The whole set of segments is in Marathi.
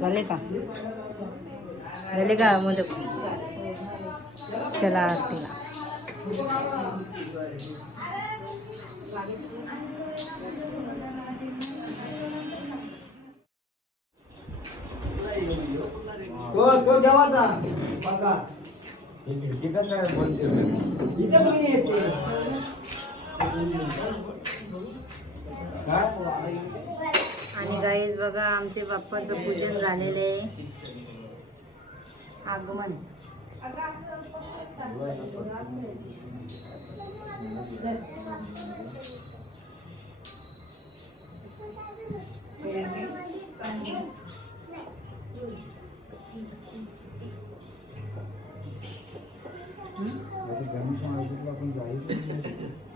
झाले का? झाले का मोदक चला आरतीला काय? आणि गाईज बघा आमचे बाप्पाचं पूजन झालेले आहे. आगमन. जाईल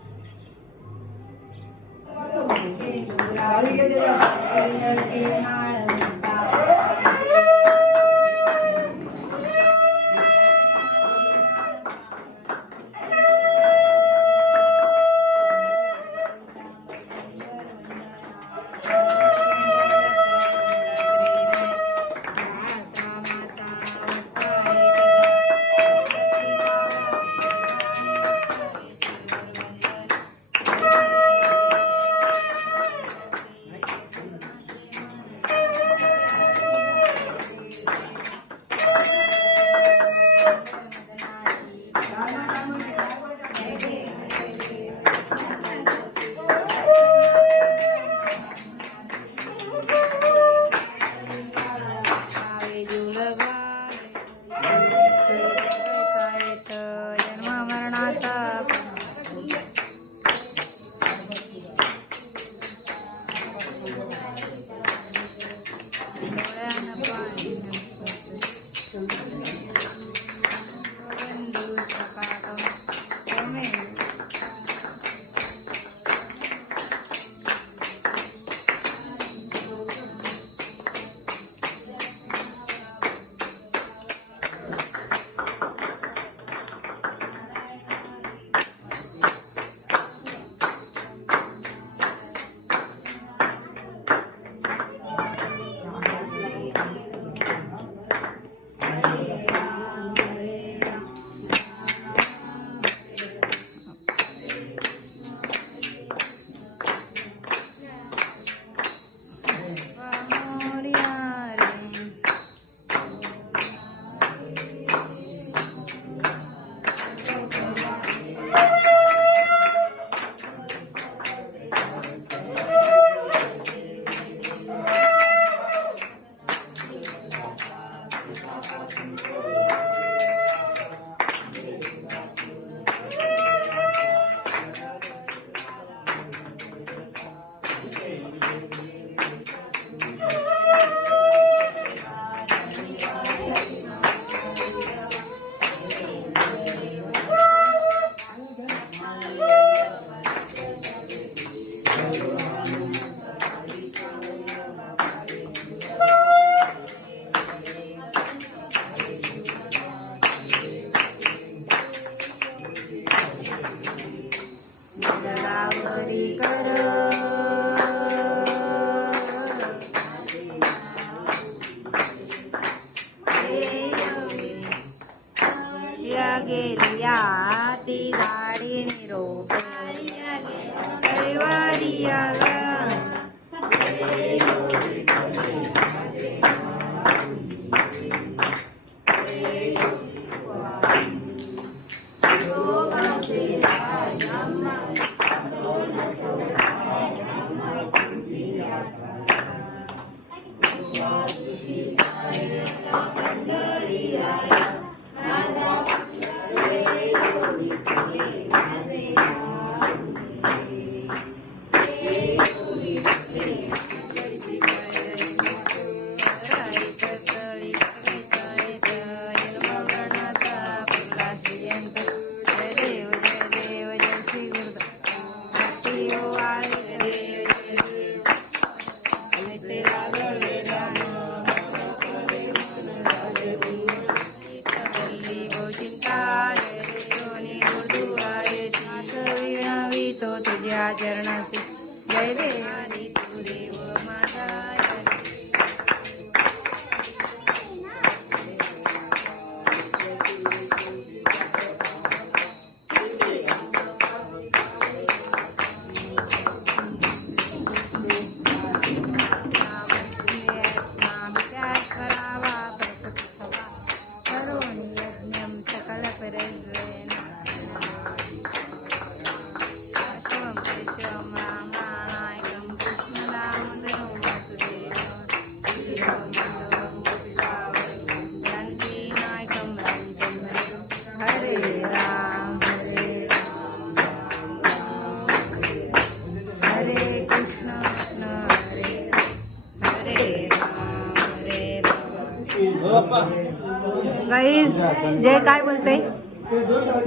जय काय बोलते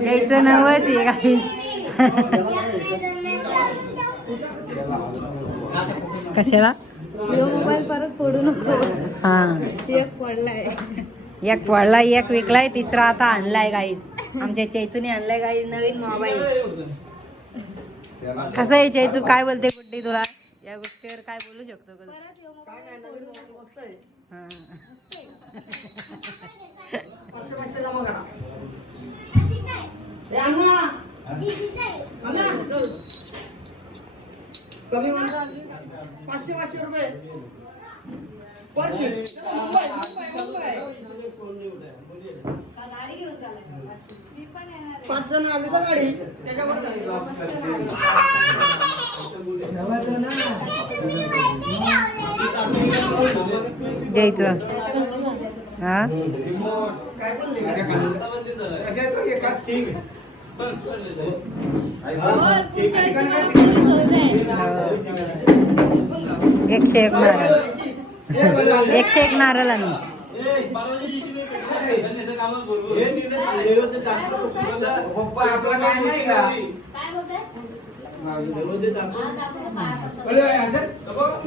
जयचं नवस आहे गाईज कशाला? मोबाईल परत नको. हा. एक पडलाय. एक पडलाय एक विकलाय तिसरा आता आणलाय गाईज आमच्या चैतूने आणलाय गाईज नवीन मोबाईल. कसं आहे चैतू? काय बोलते गुड्डी तुला? या गोष्टीवर काय बोलू शकतो का कमी म्हणता पाचशे पाचशे रुपये पाच जण आले तर गाडी त्याच्यावर द्यायचं. हा? एकशे एक नारळ. एकशे एक नारळ आणि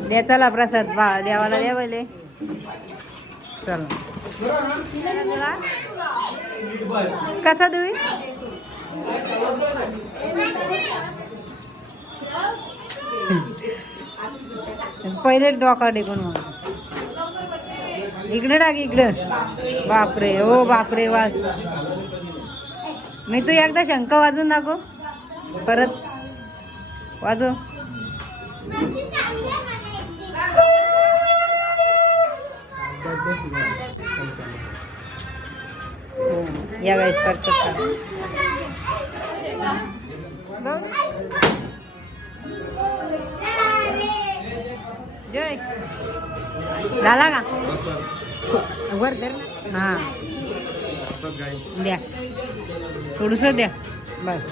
दे चला प्रसाद बा देवाला द्या चला. कसा तुम्ही पहिले डोका टेकून मग. इकडे टाक इकडे. बापरे हो बापरे वास. मी तू एकदा शंख वाजून दाखव. परत. वाजव. या वेळेस करतात जय. झाला का? वर धर ना. हा. द्या. थोडस द्या. बस.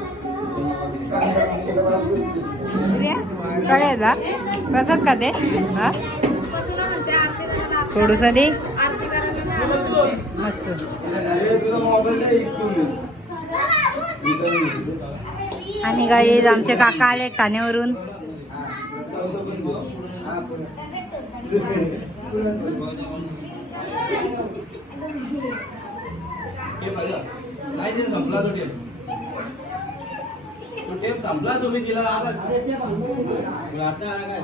कळायला कसं का ते हा थोडस दे मस्त आणि गाईज आमचे काका आले ठाण्यावरून संपला कुठे संपला तुम्ही तिला आता काय